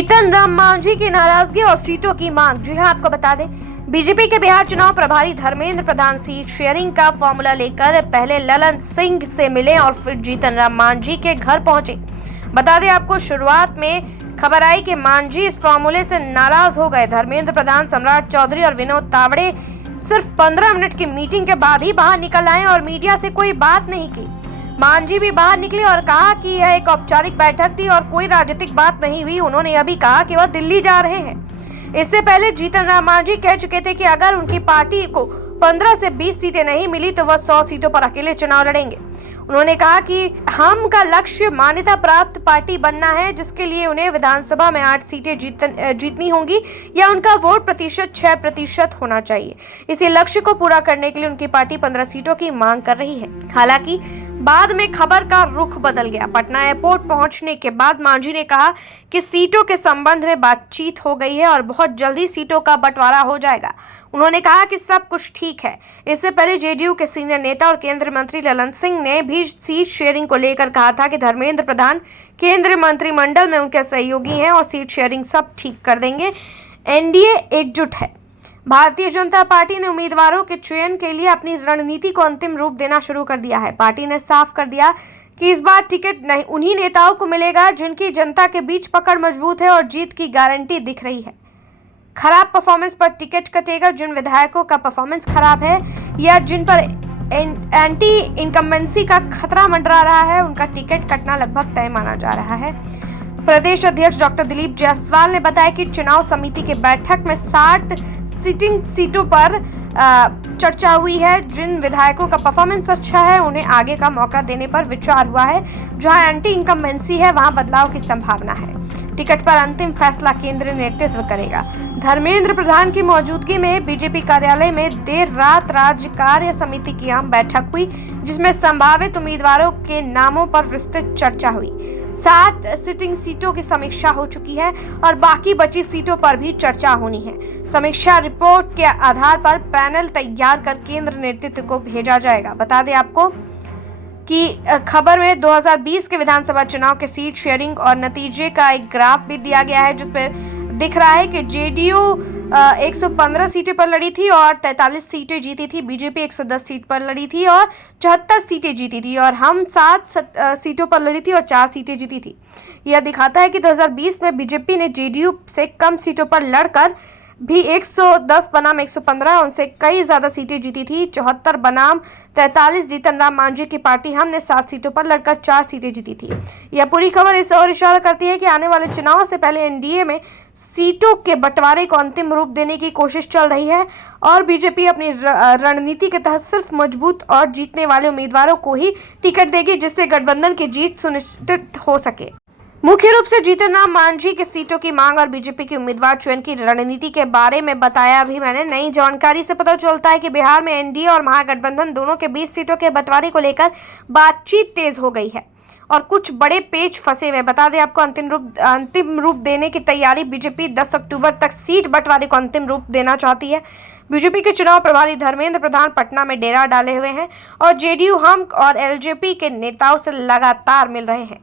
जीतन राम मांझी की नाराजगी और सीटों की मांग। जी हां, आपको बता दें, बीजेपी के बिहार चुनाव प्रभारी धर्मेंद्र प्रधान सीट शेयरिंग का फॉर्मूला लेकर पहले ललन सिंह से मिले और फिर जीतन राम मांझी के घर पहुंचे। बता दें आपको, शुरुआत में खबर आई कि मांझी इस फॉर्मूले से नाराज हो गए। धर्मेंद्र प्रधान, सम्राट चौधरी और विनोद तावड़े सिर्फ 15 मिनट की मीटिंग के बाद ही बाहर निकल आए और मीडिया से कोई बात नहीं की। मांझी भी बाहर निकले और कहा कि यह एक औपचारिक बैठक थी और कोई राजनीतिक बात नहीं हुई। उन्होंने अभी कहा कि वह दिल्ली जा रहे हैं। इससे पहले जीतन राम मांझी कह चुके थे कि अगर उनकी पार्टी को 15 से 20 सीटें नहीं मिली तो वह 100 सीटों पर अकेले चुनाव लड़ेंगे। उन्होंने कहा कि हम का लक्ष्य मान्यता प्राप्त पार्टी बनना है, जिसके लिए उन्हें विधानसभा में 8 सीटें जीतनी होंगी या उनका वोट प्रतिशत 6% होना चाहिए। इसी लक्ष्य को पूरा करने के लिए उनकी पार्टी 15 सीटों की मांग कर रही है। हालांकि बाद में खबर का रुख बदल गया। पटना एयरपोर्ट पहुंचने के बाद मांझी ने कहा कि सीटों के संबंध में बातचीत हो गई है और बहुत जल्दी सीटों का बंटवारा हो जाएगा। उन्होंने कहा कि सब कुछ ठीक है। इससे पहले जेडीयू के सीनियर नेता और केंद्रीय मंत्री ललन सिंह ने भी सीट शेयरिंग को लेकर कहा था कि धर्मेंद्र प्रधान केंद्रीय मंत्रिमंडल में उनके सहयोगी हैं और सीट शेयरिंग सब ठीक कर देंगे। एनडीए एकजुट है। भारतीय जनता पार्टी ने उम्मीदवारों के चयन के लिए अपनी रणनीति को अंतिम रूप देना शुरू कर दिया है। पार्टी ने साफ कर दिया कि इस बार टिकट नहीं उन्हीं नेताओं को मिलेगा जिनकी जनता के बीच पकड़ मजबूत है और जीत की गारंटी दिख रही है। खराब परफॉर्मेंस पर टिकट कटेगा। जिन विधायकों का परफॉर्मेंस खराब है या जिन पर एंटी इनकम्बेंसी का खतरा मंडरा रहा है, उनका टिकट कटना लगभग तय माना जा रहा है। प्रदेश अध्यक्ष डॉक्टर दिलीप जायसवाल ने बताया कि चुनाव समिति की बैठक में 60 सिटिंग सीटों पर चर्चा हुई है। जिन विधायकों का परफॉर्मेंस अच्छा है उन्हें आगे का मौका देने पर विचार हुआ है। जहां एंटी इनकम्बेंसी है वहां बदलाव की संभावना है। टिकट पर अंतिम फैसला केंद्रीय नेतृत्व करेगा। धर्मेंद्र प्रधान की मौजूदगी में बीजेपी कार्यालय में देर रात राज्य कार्य समिति की आम बैठक हुई, जिसमें संभावित उम्मीदवारों के नामों पर विस्तृत चर्चा हुई। 60 सिटिंग सीटों की समीक्षा हो चुकी है और बाकी बची सीटों पर भी चर्चा होनी है। समीक्षा रिपोर्ट के आधार पर पैनल तैयार कर केंद्र नेतृत्व को भेजा जाएगा। बता दें आपको कि खबर में 2020 के विधानसभा चुनाव के सीट शेयरिंग और नतीजे का एक ग्राफ भी दिया गया है, जिसमें दिख रहा है कि जेडीयू 115 सीटें पर लड़ी थी और 43 सीटें जीती थी। बीजेपी 110 सीट पर लड़ी थी और 74 सीटें जीती थी और हम 7 सीटों पर लड़ी थी और 4 सीटें जीती थी। यह दिखाता है कि 2020 में बीजेपी ने जेडीयू से कम सीटों पर लड़कर भी 110 बनाम 115 उनसे कई ज्यादा सीटें जीती थी। 74 बनाम 43 जीतन राम मांझी की पार्टी हमने 7 सीटों पर लड़कर 4 सीटें जीती थी। यह पूरी खबर इस ओर इशारा करती है कि आने वाले चुनाव से पहले एनडीए में सीटों के बंटवारे को अंतिम रूप देने की कोशिश चल रही है और बीजेपी अपनी रणनीति के तहत सिर्फ मजबूत और जीतने वाले उम्मीदवारों को ही टिकट देगी, जिससे गठबंधन की जीत सुनिश्चित हो सके। मुख्य रूप से जीतन राम मांझी की सीटों की मांग और बीजेपी की उम्मीदवार चयन की रणनीति के बारे में बताया भी मैंने। नई जानकारी से पता चलता है कि बिहार में एनडीए और महागठबंधन दोनों के 20 सीटों के बंटवारे को लेकर बातचीत तेज हो गई है और कुछ बड़े पेच फंसे हुए। बता दें आपको, अंतिम रूप देने की तैयारी। बीजेपी 10 अक्टूबर तक सीट बंटवारे को अंतिम रूप देना चाहती है। बीजेपी के चुनाव प्रभारी धर्मेंद्र प्रधान पटना में डेरा डाले हुए हैं और जेडीयू, हम और एलजेपी के नेताओं से लगातार मिल रहे हैं।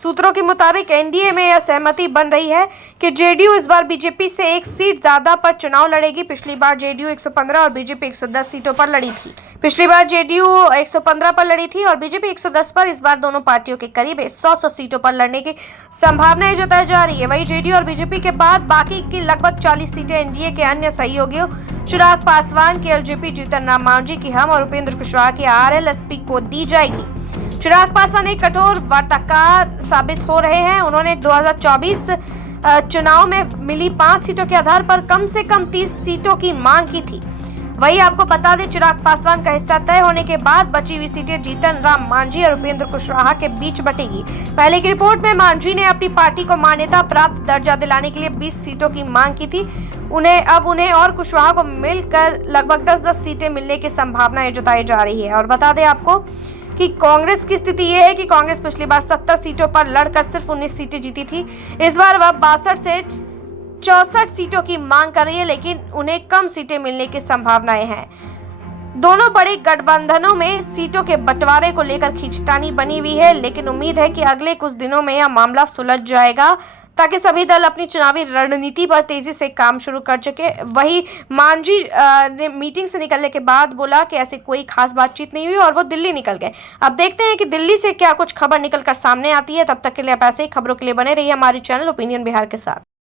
सूत्रों के मुताबिक एनडीए में यह सहमति बन रही है कि जेडीयू इस बार बीजेपी से 1 सीट ज्यादा पर चुनाव लड़ेगी। पिछली बार जेडीयू 115 और बीजेपी 110 सीटों पर लड़ी थी। पिछली बार जेडीयू 115 पर लड़ी थी और बीजेपी 110 पर। इस बार दोनों पार्टियों के करीब 100 सीटों पर लड़ने की संभावनाएं जताई जा रही है। वहीं जेडीयू और बीजेपी के बाद बाकी की लगभग 40 सीटें एनडीए के अन्य सहयोगियों चिराग पासवान की एलजेपी, जीतन राम मांझी की हम और उपेंद्र कुशवाहा की आरएलएसपी को दी जाएगी। चिराग पासवान एक कठोर वार्ताकार साबित हो रहे हैं। उन्होंने 2024 चुनाव में मिली 5 सीटों के आधार पर कम से कम 30 सीटों की मांग की थी। वही आपको बता दें, चिराग पासवान का हिस्सा तय होने के बाद बची हुई सीटें जीतन राम मांझी और उपेंद्र कुशवाहा के बीच बटेगी। पहले की रिपोर्ट में मांझी ने अपनी पार्टी को मान्यता प्राप्त दर्जा दिलाने के लिए 20 सीटों की मांग की थी। उन्हें और कुशवाहा को मिलकर लगभग 10-10 सीटें मिलने की संभावनाएं जताई जा रही है। और बता दें आपको कि कांग्रेस की स्थिति यह है कि कांग्रेस पिछली बार 70 सीटों पर लड़कर सिर्फ 19 सीटें जीती थी। इस बार वह 62 से 64 सीटों की मांग कर रही है, लेकिन उन्हें कम सीटें मिलने की संभावनाएं हैं। दोनों बड़े गठबंधनों में सीटों के बंटवारे को लेकर खींचतानी बनी हुई है, लेकिन उम्मीद है कि अगले कुछ दिनों में यह मामला सुलझ जाएगा। ताकि सभी दल अपनी चुनावी रणनीति पर तेजी से काम शुरू कर सके। वही मांझी ने मीटिंग से निकलने के बाद बोला कि ऐसी कोई खास बातचीत नहीं हुई और वो दिल्ली निकल गए। अब देखते हैं कि दिल्ली से क्या कुछ खबर निकलकर सामने आती है। तब तक के लिए आप ऐसे ही खबरों के लिए बने रहिए हमारे चैनल ओपिनियन बिहार के साथ।